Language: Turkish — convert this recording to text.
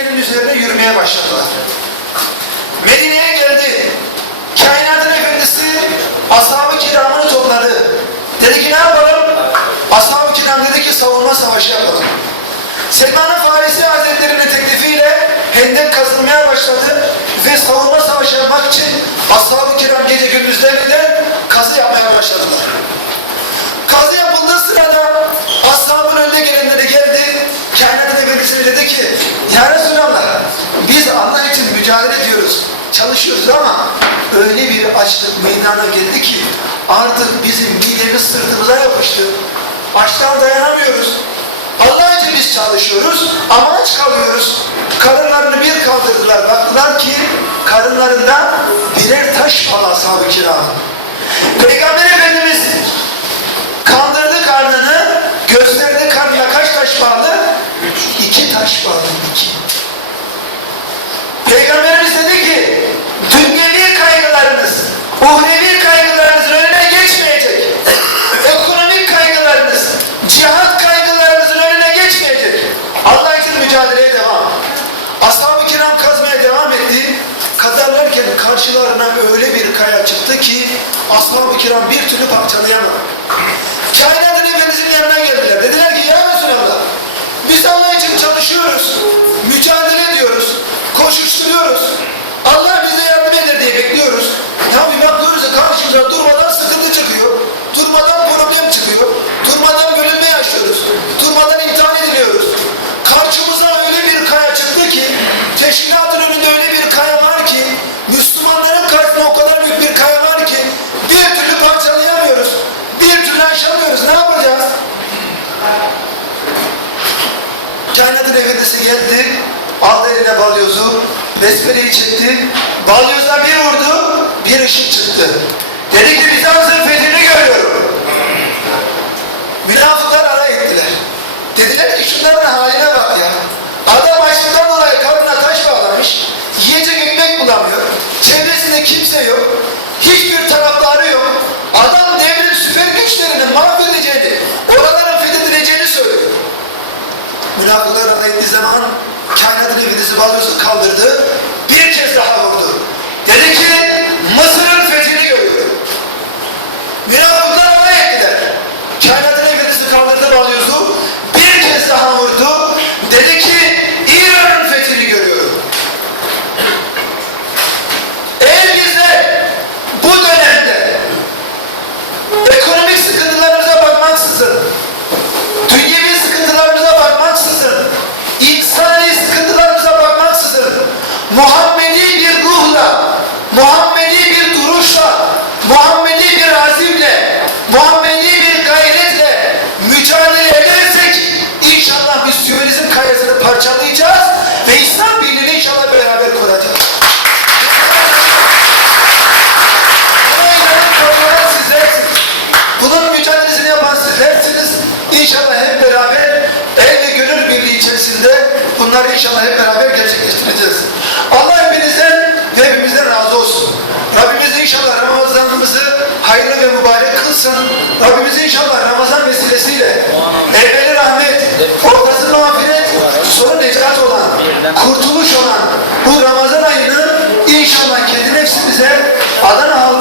Medine'nin üzerine yürümeye başladılar. Medine'ye geldi. Kainatın efendisi ashab-ı kiramını topladı. Dedi ki ne yapalım? Ashab-ı kiram dedi ki savunma savaşı yapalım. Selman-ı Farisi Hazretleri'nin teklifiyle hendek kazılmaya başladı ve savunma savaşı yapmak için ashab-ı kiram gece gündüz demeden kazı yapmaya başladılar. Efendisine dedi ki Ya Resulallah biz Allah için mücadele ediyoruz. Çalışıyoruz ama öyle bir açlık meydana geldi ki artık bizim midemiz sırtımıza yapıştı. Açtan dayanamıyoruz. Allah için biz çalışıyoruz ama aç kalıyoruz. Karınlarını bir kaldırdılar. Baktılar ki karınlarında birer taş var ashab-ı kiram. Peygamber Efendimiz Kandırdı karnını, gösterdi karnına kaç taş bağlı? Taş bağlı, iki. Peygamberimiz dedi ki, dünyevi kaygılarınız, uhrevi kaygılarınızın önüne geçmeyecek. Ekonomik kaygılarınız, cihat kaygılarınızın önüne geçmeyecek. Allah için mücadeleye devam. Ashab-ı kiram kazmaya devam etti. Kazarlarken karşılarına öyle bir kaya çıktı ki ashab-ı kiram bir türlü parçalayamadı. Kainatın Efendisi'nin yanına geldiler. Dediler Kainatın efendisi geldi, aldı eline balyozu, besmeleyi çekti, balyoza bir vurdu, bir ışık çıktı. Dedi ki Bizans'ın fethini görüyorum. Münafıklar ara ettiler. Dediler ki şunların haline bak ya. Adam açlıktan dolayı karnına taş bağlamış, yiyecek ekmek bulamıyor, çevresinde kimse yok, hiçbir taraftarı yok. Adam devrin süper güçlerini mahvedeceğini, Münafıklar alay ettiği zaman kainatın efendisi balyozu kaldırdı. Bir kez daha vurdu. Dedi ki Mısır'ın fethini görüyorum. Münafıklar alay ettiler. Kainatın efendisi kaldırdı balyozu. Bir kez daha vurdu. Dedi ki İran'ın fethini görüyorum. Eğer bizler bu dönemde ekonomik sıkıntılarımıza bakmaksızın dünyevi sıkıntılarımıza bakmaksızın, insani sıkıntılarımıza bakmaksızın, Muhammedi bir ruhla, Muhammedi bir duruşla, Muhammedi bir azimle, Muhammedi bir gayretle mücadele edersek inşallah biz Siyonizm kayasını parçalayacağız ve İslam birliğini inşallah beraber kuracağız. Bunun mücadelesini yapan sizlersiniz. İnşallah hep beraber el ve gönül birliği içerisinde Bunları inşallah hep beraber gerçekleştireceğiz. Allah hepinizden ve hepimizden razı olsun. Rabbimiz inşallah Ramazanımızı hayırlı ve mübarek kılsın. Rabbimiz inşallah Ramazan vesilesiyle evveli rahmet, ortası mağfiret, sonu necat olan, kurtuluş olan bu Ramazan ayını inşallah kendi nefsimize Adana halkı